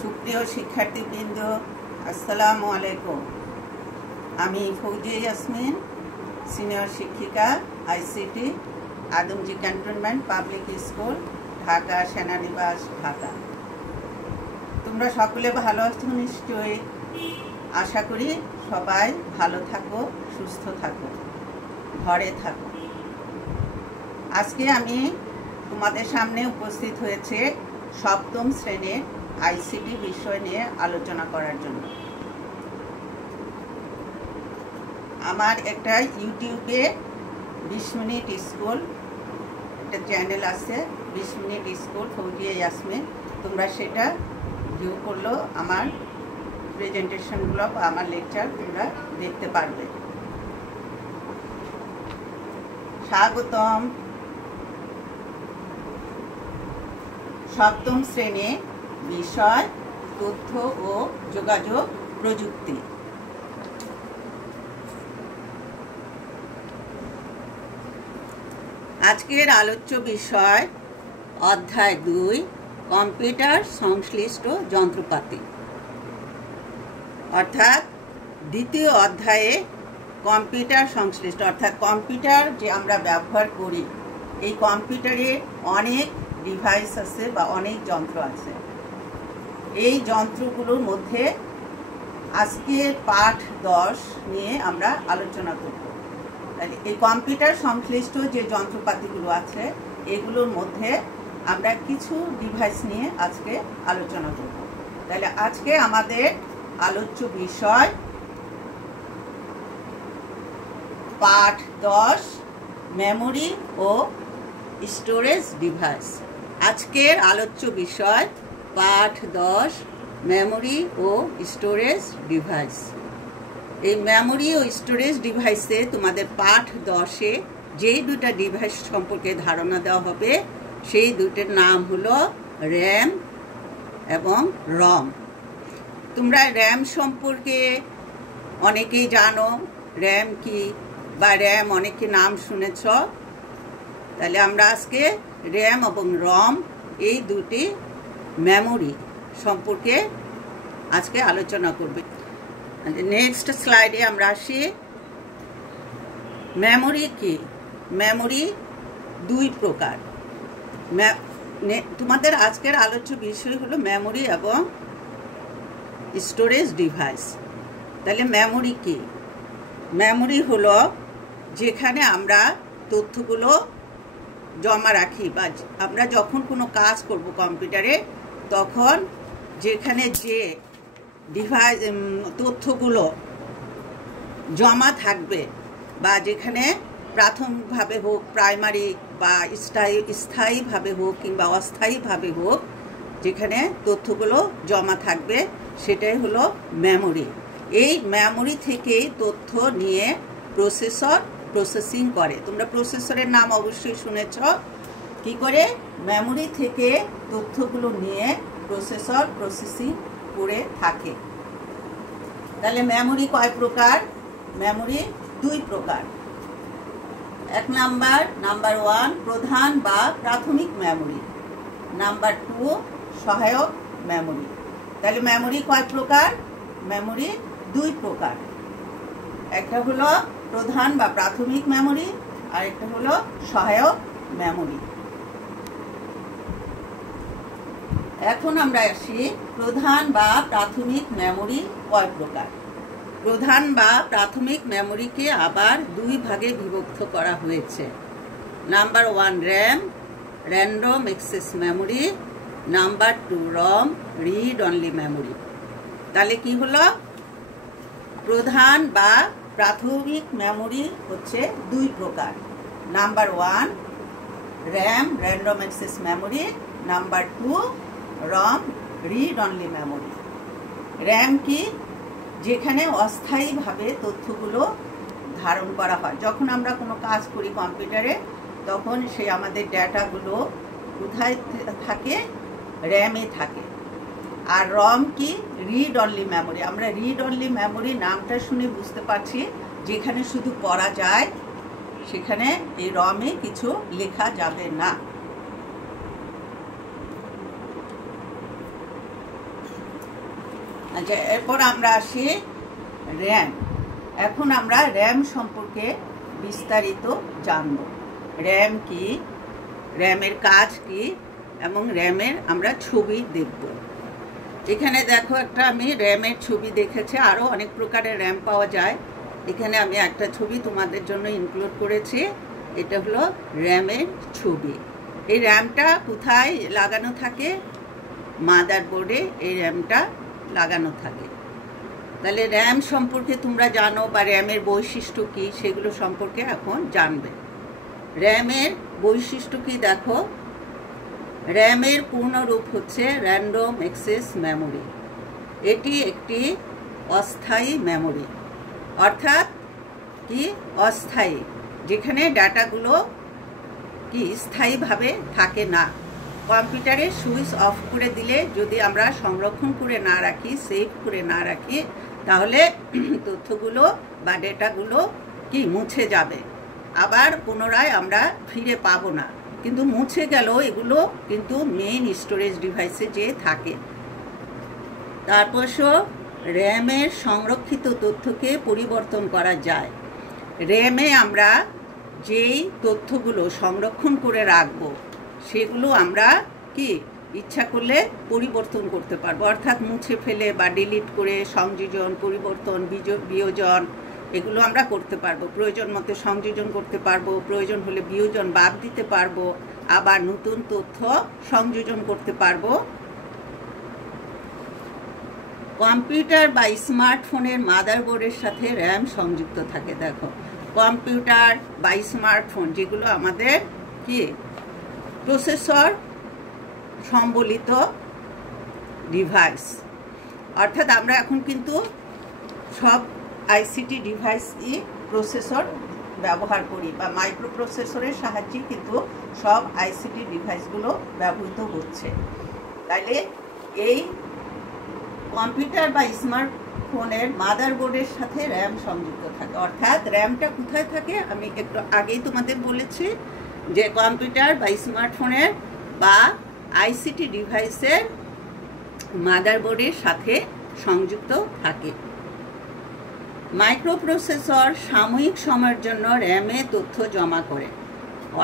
সুপ্রিয় শিক্ষার্থীবৃন্দ, আসসালামু আলাইকুম। আমি ফৌজিয়া ইয়াসমিন, সিনিয়র শিক্ষিকা, ICT, Adamjee Cantonment Public School, Dhaka, সেনানিবাস, ঢাকা। তোমরা সকলে ভালো আছো নিশ্চয়ই। আশা করি সবাই ভালো থাকো, সুস্থ থাকো, ঘরে থাকো। আজকে আমি তোমাদের সামনে উপস্থিত হয়েছে সপ্তম শ্রেণীর আইসিটি বিষয় নিয়ে আলোচনা করার জন্য। আমার একটা ইউটিউবে 20 মিনিট স্কুল একটা চ্যানেল আছে, 20 মিনিট স্কুল ফৌজিয়া ইয়াসমিন। তোমরা সেটা ভিউ করলেও আমার প্রেজেন্টেশনগুলো বা আমার লেকচার তোমরা দেখতে পারবে। স্বাগতম। সপ্তম শ্রেণী, বিষয় তথ্য ও যোগাযোগ প্রযুক্তি। আজকের আলোচ্য বিষয় অধ্যায় 2, কম্পিউটার সংশ্লিষ্ট যন্ত্রপাতি। অর্থাৎ দ্বিতীয় অধ্যায়ে কম্পিউটার সংশ্লিষ্ট, অর্থাৎ কম্পিউটার যে আমরা ব্যবহার করি, এই কম্পিউটারে অনেক ডিভাইস আছে বা অনেক যন্ত্র আছে। এই যন্ত্রগুলোর মধ্যে আজকে পাঠ 10 নিয়ে আমরা আলোচনা করব। তাহলে এই কম্পিউটার সংশ্লিষ্ট যে যন্ত্রপাতিগুলো আছে, এগুলোর মধ্যে আমরা কিছু ডিভাইস নিয়ে আজকে আলোচনা করব। তাহলে আজকে আমাদের আলোচ্য বিষয় পাঠ 10, মেমোরি ও স্টোরেজ ডিভাইস। আজকের আলোচ্য বিষয় পাঠ 10, মেমোরি ও স্টোরেজ ডিভাইস। এই মেমোরি ও স্টোরেজ ডিভাইসে তোমাদের পাঠ 10-এ যেই দুটা ডিভাইস সম্পর্কে ধারণা দেওয়া হবে, সেই দুটোর নাম হলো র্যাম এবং রম। তোমরা র্যাম সম্পর্কে অনেকেই জানো, র্যাম কি বা র্যাম অনেকে নাম শুনেছ। তাহলে আমরা আজকে র্যাম এবং রম এই দুটি মেমোরি সম্পর্কে আজকে আলোচনা করব। নেক্সট স্লাইডে আমরা আসি। মেমোরি কি? মেমোরি 2 প্রকার। তোমাদের আজকের আলোচ্য বিষয় হলো মেমোরি এবং স্টোরেজ ডিভাইস। তাহলে মেমোরি কি? মেমোরি হলো যেখানে আমরা তথ্যগুলো জমা রাখি, বা আমরা যখন কোনো কাজ করব কম্পিউটারে, তখন যেখানে যে ডিভাইস তথ্যগুলো জমা থাকবে, বা যেখানে প্রাথমিকভাবে হোক, প্রাইমারি বা স্থায়ীভাবে হোক কিংবা অস্থায়ীভাবে হোক, যেখানে তথ্যগুলো জমা থাকবে, সেটাই হলো মেমোরি। এই মেমোরি থেকেই তথ্য নিয়ে প্রসেসর প্রসেসিং করে। তোমরা প্রসেসরের নাম অবশ্যই শুনেছ। কি করে? মেমোরি থেকে তথ্যগুলো নিয়ে প্রসেসর প্রসেসিং করে থাকে। তাহলে মেমোরি কয় প্রকার? মেমোরি 2 প্রকার। নাম্বার 1 প্রধান বা প্রাথমিক মেমোরি। নাম্বার 2 সহায়ক মেমোরি। তাহলে মেমোরি কয় প্রকার? মেমোরি 2 প্রকার। একটা হলো প্রধান বা প্রাথমিক মেমোরি, আর একটা হলো সহায়ক মেমোরি। এখন আমরা আসি প্রধান বা প্রাথমিক মেমোরি কয় প্রকার। প্রধান বা প্রাথমিক মেমোরিকে আবার 2 ভাগে বিভক্ত করা হয়েছে। Number 1 RAM, random access memory. Number 2 রম, রিড অনলি মেমোরি। তাহলে কি হলো? প্রধান বা প্রাথমিক মেমোরি হচ্ছে 2 প্রকার। Number 1 RAM, random access memory. Number 2 রম, রিড অনলি মেমোরি। র্যাম কি? যেখানে অস্থায়ীভাবে তথ্যগুলো ধারণ করা হয়। যখন আমরা কোনো কাজ করি কম্পিউটারে, তখন সেই আমাদের ডেটাগুলো কোথায় থাকে? র্যামে থাকে। আর রম কি? Read only memory. আমরা রিড অনলি মেমোরি নামটা শুনে বুঝতে পারছি, যেখানে শুধু পড়া যায়, সেখানে এই রমে কিছু লেখা যাবে না। আচ্ছা, এরপর আমরা আসি র্যাম। এখন আমরা র্যাম সম্পর্কে বিস্তারিত জানব। র্যাম কি, র্যামের কাজ কি, এবং র্যামের আমরা ছবি দেখব। এখানে দেখো একটা আমি র্যামের ছবি দেখেছি, আরও অনেক প্রকারের র্যাম পাওয়া যায়। এখানে আমি একটা ছবি তোমাদের জন্য ইনক্লুড করেছি। এটা হলো র্যামের ছবি। এই র্যামটা কোথায় লাগানো থাকে? মাদারবোর্ডে এই র্যামটা লাগানো থাকে। তাহলে র্যাম সম্পর্কে তোমরা জানো, বা র্যামের বৈশিষ্ট্য কী সেগুলো সম্পর্কে এখন জানবে। র্যামের বৈশিষ্ট্য কি দেখো, র্যামের পূর্ণ রূপ হচ্ছে র্যান্ডম অ্যাক্সেস মেমোরি। এটি একটি অস্থায়ী মেমোরি, অর্থাৎ কি অস্থায়ী, যেখানে ডাটাগুলো কি স্থায়ীভাবে থাকে না। কম্পিউটারের সুইচ অফ করে দিলে যদি আমরা সংরক্ষণ করে না রাখি, সেভ করে না রাখি, তাহলে তথ্যগুলো বা ডেটাগুলো কি মুছে যাবে, আবার পুনরায় আমরা ফিরে পাবো না। কিন্তু মুছে গেলেও এগুলো কিন্তু মেইন স্টোরেজ ডিভাইসে যে থাকে। তারপর র্যামের সংরক্ষিত তথ্যকে পরিবর্তন করা যায়। র্যামে আমরা যেই তথ্যগুলো সংরক্ষণ করে রাখবো সেগুলো আমরা কি ইচ্ছা করলে পরিবর্তন করতে পারবো, অর্থাৎ মুছে ফেলে বা ডিলিট করে সংযোজন, পরিবর্তন, বিয়োজন এগুলো আমরা করতে পারবো। প্রয়োজন মতো সংযোজন করতে পারবো, প্রয়োজন হলে বিয়োজন বাদ দিতে পারবো, আবার নতুন তথ্য সংযোজন করতে পারবো। কম্পিউটার বা স্মার্টফোনের মাদারবোর্ডের সাথে র্যাম সংযুক্ত থাকে। দেখো, কম্পিউটার বা স্মার্টফোন যেগুলো আমাদের কি প্রসেসর সম্বলিত ডিভাইস, অর্থাৎ আমরা এখন কিন্তু সব আইসিটি ডিভাইসই প্রসেসর ব্যবহার করি, বা মাইক্রো প্রসেসরের সাহায্যে কিন্তু সব আইসিটি ডিভাইসগুলো ব্যবহৃত হচ্ছে। তাইলে এই কম্পিউটার বা স্মার্টফোনের মাদারবোর্ডের সাথে র্যাম সংযুক্ত থাকে। অর্থাৎ র্যামটা কোথায় থাকে? আমি একটু আগেই তোমাদের বলেছি যে কম্পিউটার বা স্মার্টফোনের বা আইসিটি ডিভাইসের মাদারবোর্ডের সাথে সংযুক্ত থাকে। মাইক্রোপ্রসেসর সাময়িক সময়ের জন্য র্যামে তথ্য জমা করে।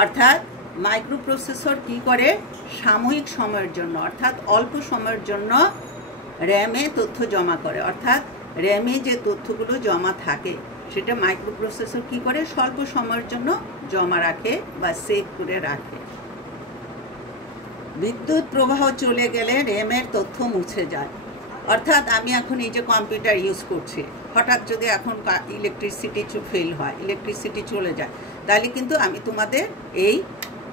অর্থাৎ মাইক্রোপ্রসেসর কি করে? সাময়িক সময়ের জন্য, অর্থাৎ অল্প সময়ের জন্য র্যামে তথ্য জমা করে। অর্থাৎ র্যামে যে তথ্যগুলো জমা থাকে সেটা মাইক্রোপ্রসেসর কি করে? স্বল্প সময়ের জন্য জমা রাখে বা সেভ করে রাখে। বিদ্যুৎ প্রবাহ চলে গেলে র্যামের তথ্য মুছে যায়। অর্থাৎ আমি এখন এই যে কম্পিউটার ইউজ করছি, হঠাৎ যদি এখন ইলেকট্রিসিটি ফেল হয়, ইলেকট্রিসিটি চলে যায়, তাহলে কিন্তু আমি তোমাদের এই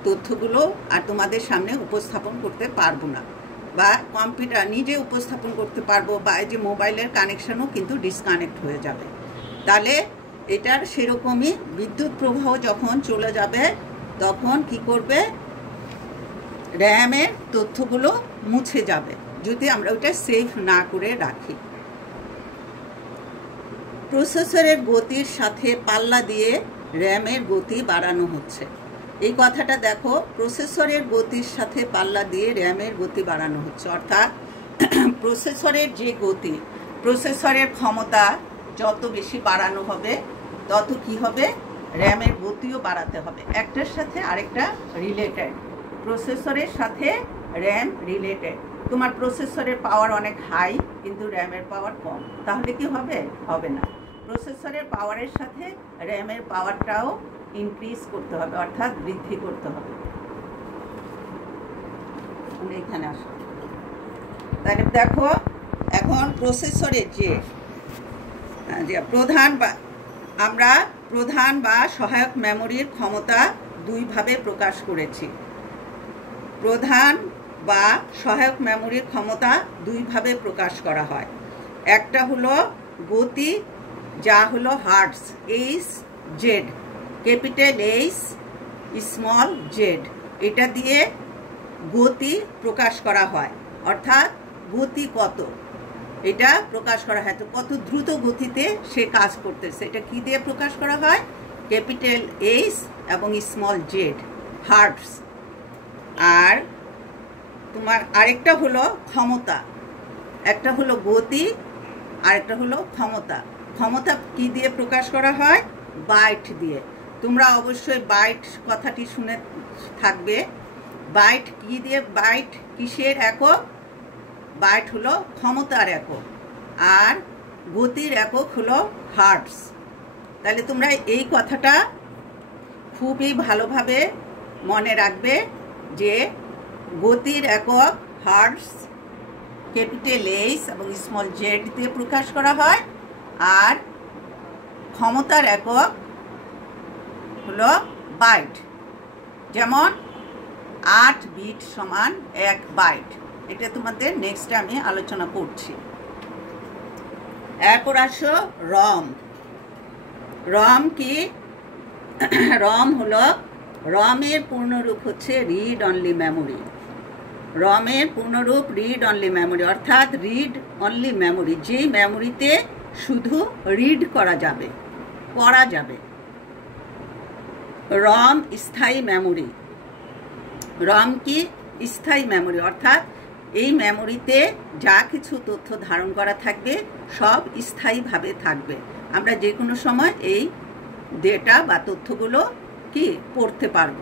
তথ্যগুলো আর তোমাদের সামনে উপস্থাপন করতে পারবো না, বা কম্পিউটার নিজে উপস্থাপন করতে পারবো, বা এই যে মোবাইলের কানেকশনও কিন্তু ডিসকানেক্ট হয়ে যাবে। তাহলে এটার সেরকমই বিদ্যুৎ প্রবাহ যখন চলে যাবে তখন কি করবে? র্যামের তথ্যগুলো মুছে যাবে যদি আমরা ওটা সেভ না করে রাখি। প্রসেসরের গতির সাথে পাল্লা দিয়ে র্যামের গতি বাড়ানো হচ্ছে। এই কথাটা দেখো, প্রসেসরের গতির সাথে পাল্লা দিয়ে র্যামের গতি বাড়ানো হচ্ছে। অর্থাৎ প্রসেসরের যে গতি, প্রসেসরের ক্ষমতা যত বেশি বাড়ানো হবে তত কি হবে? র্যামের গতিও বাড়াতে হবে। একটার সাথে আরেকটা রিলেটেড, প্রসেসরের সাথে র্যাম রিলেটেড। তোমার প্রসেসরের পাওয়ার অনেক হাই কিন্তু র্যামের পাওয়ার কম, তাহলে কি হবে? হবে না। প্রসেসরের পাওয়ারের সাথে র্যামের পাওয়ারটাও ইনক্রিজ করতে হবে, অর্থাৎ বৃদ্ধি করতে হবে। এখানে আসো, তাহলে দেখো এখন প্রসেসরের যে প্রধান বা সহায়ক মেমোরির ক্ষমতা দুইভাবে প্রকাশ করেছি। প্রধান বা সহায়ক মেমোরির ক্ষমতা দুইভাবে প্রকাশ করা হয়। একটা হলো গতি, যা হলো hertz, H Z, capital H small Z, এটা দিয়ে গতি প্রকাশ করা হয়। অর্থাৎ গতি কত এটা প্রকাশ করা হয়, তো কত দ্রুত গতিতে সে কাজ করতেছে, এটা কি দিয়ে প্রকাশ করা হয়? ক্যাপিটাল এইচ এবং স্মল জেড, হার্টস। আর তোমার আরেকটা হলো ক্ষমতা, একটা হলো গতি, আর একটা হলো ক্ষমতা। ক্ষমতা কি দিয়ে প্রকাশ করা হয়? বাইট দিয়ে। তোমরা অবশ্যই বাইট কথাটি শুনে থাকবে। বাইট কি দিয়ে? বাইট কিসের একক? বাইট হলো ক্ষমতার একক, আর গতির একক হলো হার্টস। তাহলে তোমরা এই কথাটা খুবই ভালোভাবে মনে রাখবে যে গতির একক হার্টস, ক্যাপিটাল এইচ এবং স্মল জেড দিয়ে প্রকাশ করা হয়, আর ক্ষমতার একক হলো বাইট। যেমন 8 বিট সমান 1 বাইট। এটা তোমাদের নেক্সট আমি আলোচনা করছি। এরপর আসো রম। রম কি? রম হলো, রমের পূর্ণরূপ হচ্ছে রিড অনলি মেমোরি। রমের পূর্ণরূপ রিড অনলি মেমোরি, অর্থাৎ রিড অনলি মেমোরি, যে মেমোরিতে শুধু রিড করা যাবে, পড়া যাবে। রম স্থায়ী মেমোরি। রম কি? স্থায়ী মেমোরি, অর্থাৎ এই মেমোরিতে যা কিছু তথ্য ধারণ করা থাকবে সব স্থায়ীভাবে থাকবে। আমরা যে কোনো সময় এই ডেটা বা তথ্যগুলো কি পড়তে পারব।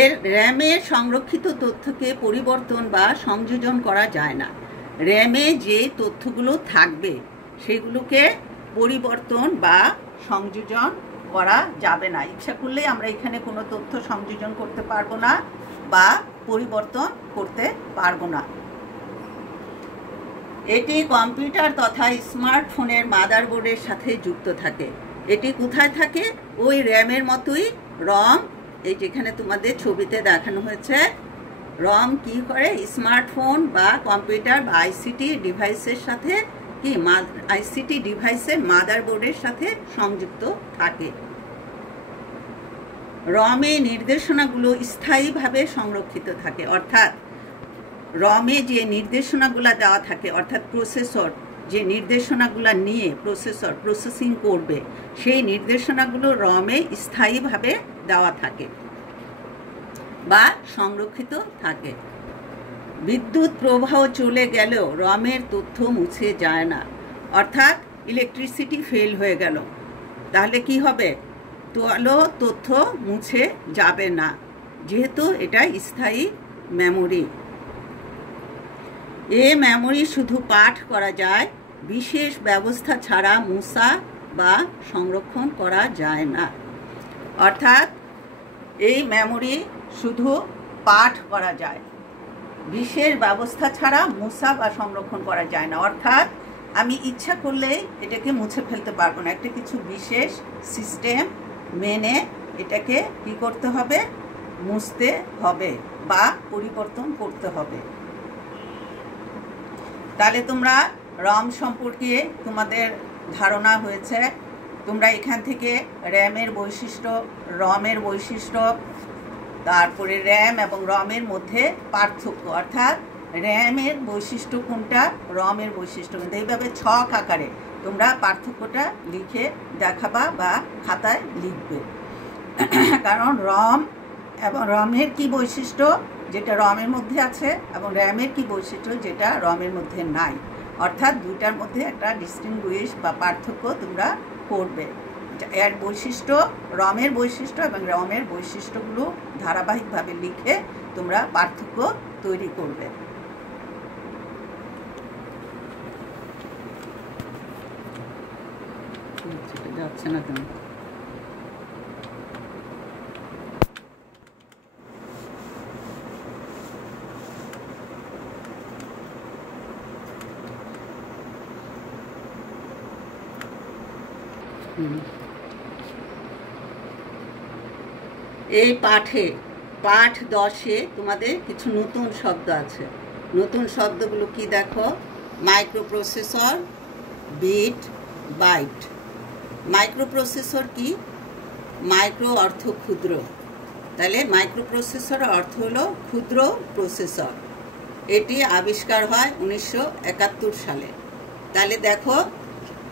এর র্যামে সংরক্ষিত তথ্যকে পরিবর্তন বা সংযোজন করা যায় না। র্যামে যে তথ্যগুলো থাকবে সেগুলোকে পরিবর্তন বা সংযোজন করা যাবে না। ইচ্ছা করলে আমরা এখানে কোনো তথ্য সংযোজন করতে পারবো না বা পরিবর্তন করতে পারবো না। এটি কম্পিউটার তথা স্মার্টফোনের মাদারবোর্ডের সাথে যুক্ত থাকে। এটি কোথায় থাকে? ওই র্যামের মতোই রম, এই যেখানে তোমাদের ছবিতে দেখানো হয়েছে। রম কি করে? স্মার্টফোন বা কম্পিউটার বা আইসিটি ডিভাইসের সাথে কি, আইসিটি ডিভাইসের মাদারবোর্ডের সাথে সংযুক্ত থাকে। রমে নির্দেশনাগুলো স্থায়ীভাবে সংরক্ষিত থাকে, অর্থাৎ রমে যে নির্দেশনাগুলো দেওয়া থাকে, অর্থাৎ প্রসেসর যে নির্দেশনাগুলো নিয়ে প্রসেসর প্রসেসিং করবে, সেই নির্দেশনাগুলো রমে স্থায়ীভাবে দেওয়া থাকে বা সংরক্ষিত থাকে। বিদ্যুৎ প্রবাহ চলে গেলেও রমের তথ্য মুছে যায় না, অর্থাৎ ইলেকট্রিসিটি ফেল হয়ে গেল, তাহলে কি হবে? তথ্য মুছে যাবে না, যেহেতু এটা স্থায়ী মেমোরি। এ মেমোরি শুধু পাঠ করা যায়, বিশেষ ব্যবস্থা ছাড়া মুছা বা সংরক্ষণ করা যায় না। অর্থাৎ এই মেমোরি শুধু পাঠ করা যায়, বিশেষ ব্যবস্থা ছাড়া মুছা বা সংরক্ষণ করা যায় না। অর্থাৎ আমি ইচ্ছা করলে এটাকে মুছে ফেলতে পারবো না, একটা কিছু বিশেষ সিস্টেম মেনে এটাকে কি করতে হবে? মুছতে হবে বা পরিবর্তন করতে হবে। তাহলে তোমরা রম সম্পর্কে তোমাদের ধারণা হয়েছে। তোমরা এখান থেকে র্যামের বৈশিষ্ট্য, রমের বৈশিষ্ট্য, তারপরে র্যাম এবং রমের মধ্যে পার্থক্য, অর্থাৎ র্যামের বৈশিষ্ট্য কোনটা, রমের বৈশিষ্ট্য কোনটা, এইভাবে ছক আকারে তোমরা পার্থক্যটা লিখে দেখাবা বা খাতায় লিখবে। কারণ রম এবং রমের কি বৈশিষ্ট্য যেটা রমের মধ্যে আছে, এবং র্যামের কি বৈশিষ্ট্য যেটা রমের মধ্যে নাই, অর্থাৎ দুইটার মধ্যে একটা ডিস্টিংগুইশ বা পার্থক্য তোমরা করবে। এর বৈশিষ্ট্য, রমের বৈশিষ্ট্য এবং রমের বৈশিষ্ট্যগুলো ধারাবাহিকভাবে লিখে তোমরা পার্থক্য তৈরি করবে। যাচ্ছে না তুমি? এই পাঠে পাঠ 10-এ তোমাদের কিছু নতুন শব্দ আছে। নতুন শব্দগুলো কি দেখো? Microprocessor, bit, byte. মাইক্রোপ্রসেসর কি? মাইক্রো অর্থ ক্ষুদ্র, তাহলে মাইক্রোপ্রসেসর অর্থ হলো ক্ষুদ্র প্রসেসর। এটি আবিষ্কার হয় 1971 সালে। তাহলে দেখো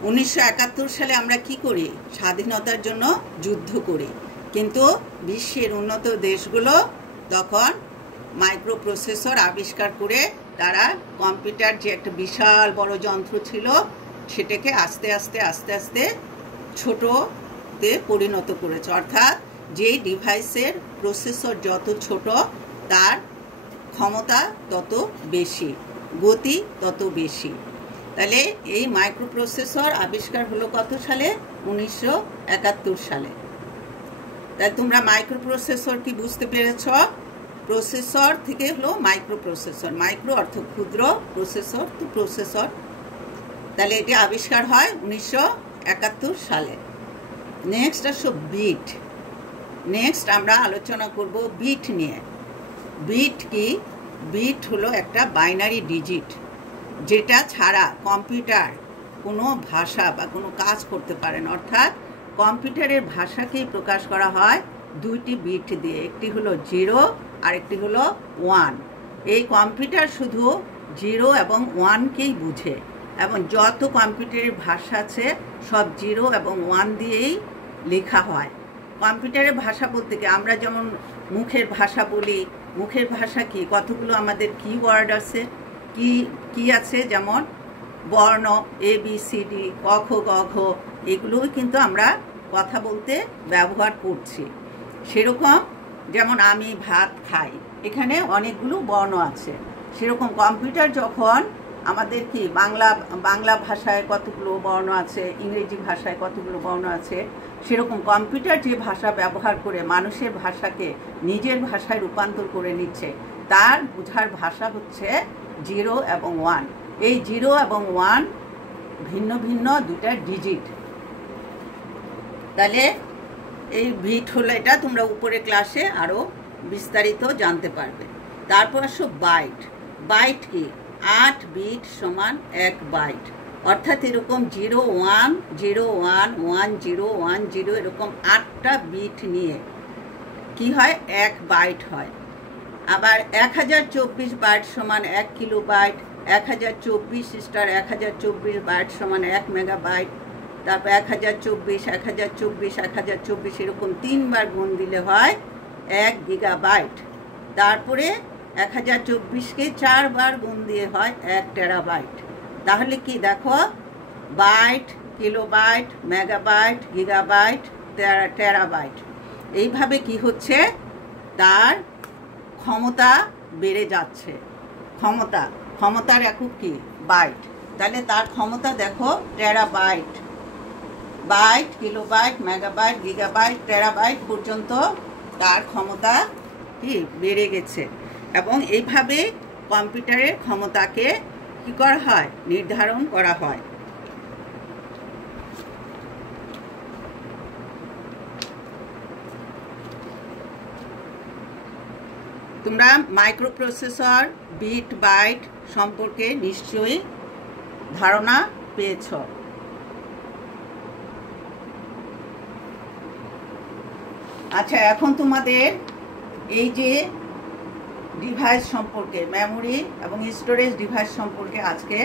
1971 সালে আমরা কি করি? স্বাধীনতার জন্য যুদ্ধ করি, কিন্তু বিশ্বের উন্নত দেশগুলো তখন মাইক্রো প্রসেসর আবিষ্কার করে তারা কম্পিউটার যে একটা বিশাল বড় যন্ত্র ছিল সেটাকে আস্তে আস্তে আস্তে আস্তে ছোটতে পরিণত করেছে। অর্থাৎ যেই ডিভাইসের প্রসেসর যত ছোট তার ক্ষমতা তত বেশি, গতি তত বেশি। তাহলে এই মাইক্রো প্রসেসর আবিষ্কার হলো কত সালে? 1971 সালে। তাই তোমরা মাইক্রো প্রসেসর কি বুঝতে পেরেছ? প্রসেসর থেকে হলো মাইক্রো প্রসেসর, মাইক্রো অর্থ ক্ষুদ্র, প্রসেসর তো প্রসেসর। তাহলে এটি আবিষ্কার হয় 1971 সালে। নেক্সট আসো বিট। নেক্সট আমরা আলোচনা করব বিট নিয়ে। বিট কি? বিট হলো একটা বাইনারি ডিজিট, যেটা ছাড়া কম্পিউটার কোনো ভাষা বা কোনো কাজ করতে পারে না। অর্থাৎ কম্পিউটারের ভাষাকেই প্রকাশ করা হয় দুইটি বিট দিয়ে, একটি হলো 0 আর একটি হলো 1। এই কম্পিউটার শুধু 0 এবং 1কেই বুঝে, এবং যত কম্পিউটারের ভাষা আছে সব 0 এবং 1 দিয়েই লেখা হয়। কম্পিউটারের ভাষা বলতে কি আমরা যেমন মুখের ভাষা বলি, মুখের ভাষা কি? কতগুলো আমাদের কিওয়ার্ড আছে, কি আছে, যেমন বর্ণ ABCD, ক খ গ ঘ, এগুলোই কিন্তু আমরা কথা বলতে ব্যবহার করছি। সেরকম যেমন আমি ভাত খাই, এখানে অনেকগুলো বর্ণ আছে। সেরকম কম্পিউটার যখন আমাদের কি বাংলা ভাষায় কতগুলো বর্ণ আছে, ইংরেজি ভাষায় কতগুলো বর্ণ আছে, সেরকম কম্পিউটার যে ভাষা ব্যবহার করে মানুষের ভাষাকে নিজের ভাষায় রূপান্তর করে নিচ্ছে, তার বোঝার ভাষা হচ্ছে 0 এবং 1। এই 0 এবং 1 ভিন্ন ভিন্ন দুটা ডিজিট। তাহলে এই বিট হলো এটা, তোমরা উপরে ক্লাসে আরও বিস্তারিত জানতে পারবে। তারপর আসো বাইট। বাইট কি? 8 বিট সমান 1 বাইট। অর্থাৎ এরকম 0 1 0 1 1 0 1 0 এরকম 8টা বিট নিয়ে কি হয়? 1 বাইট হয়। আবার 1024 বাইট সমান 1 কিলোবাইট, 1024 বাইট সমান 1 মেগাবাইট। তারপর 1024 1024 1024 এরকম 3 বার গুণ দিলে হয় 1 গিগাবাইট। তারপরে 1024কে 4 বার গুণ দিয়ে হয় 1 টেরাবাইট। তাহলে কি দেখো, byte, kilobyte, megabyte, gigabyte, terabyte, এইভাবে কি হচ্ছে? তার ক্ষমতা বেড়ে যাচ্ছে। ক্ষমতার একক কি? বাইট। তাহলে তার ক্ষমতা দেখো terabyte, byte, kilobyte, megabyte, gigabyte, terabyte পর্যন্ত তার ক্ষমতা কি বেড়ে গেছে। এবং এইভাবে কম্পিউটারের ক্ষমতাকে কি করা হয়? নির্ধারণ করা হয়। তোমরা মাইক্রো প্রসেসর, বিট, বাইট সম্পর্কে নিশ্চয়ই ধারণা পেয়েছ। আচ্ছা, এখন তোমাদের এই যে ডিভাইস সম্পর্কে, মেমোরি এবং স্টোরেজ ডিভাইস সম্পর্কে আজকে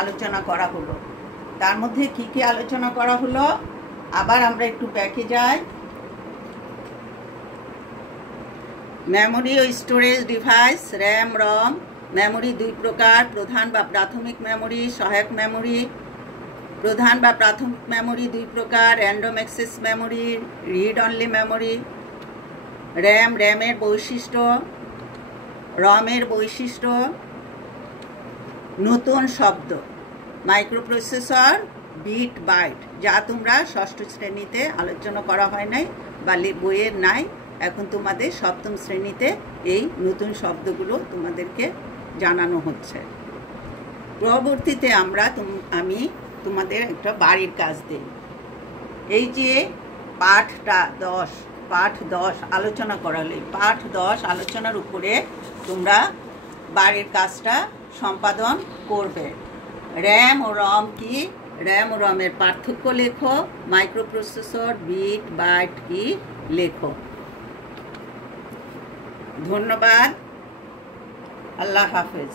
আলোচনা করা হলো। তার মধ্যে কি কি আলোচনা করা হলো? আবার আমরা একটু ব্যাকে যাই। মেমোরি ও স্টোরেজ ডিভাইস, র্যাম, রম। মেমোরি দুই প্রকার: প্রধান বা প্রাথমিক মেমোরি, সহায়ক মেমোরি। প্রধান বা প্রাথমিক মেমোরি দুই প্রকার: random access memory, read only memory. র্যামের বৈশিষ্ট্য, রমের বৈশিষ্ট্য। নতুন শব্দ: মাইক্রোপ্রসেসর, বিট, বাইট, যা তোমরা ষষ্ঠ শ্রেণীতে আলোচনা করা হয় নাই বা বইয়ের নাই। এখন তোমাদের সপ্তম শ্রেণীতে এই নতুন শব্দগুলো তোমাদেরকে জানানো হচ্ছে। পরবর্তীতে আমি তোমাদের একটা বাড়ির কাজ দিই। এই যে পাঠ 10 আলোচনা করা হলো, পাঠ 10 আলোচনার উপরে তোমরা বাড়ির কাজটা সম্পাদন করবে। র্যাম ও রম কি? র্যাম ও রমের পার্থক্য লেখো। মাইক্রোপ্রসেসর, বিট, বাইট কি লেখো। ধন্যবাদ। আল্লাহ হাফেজ।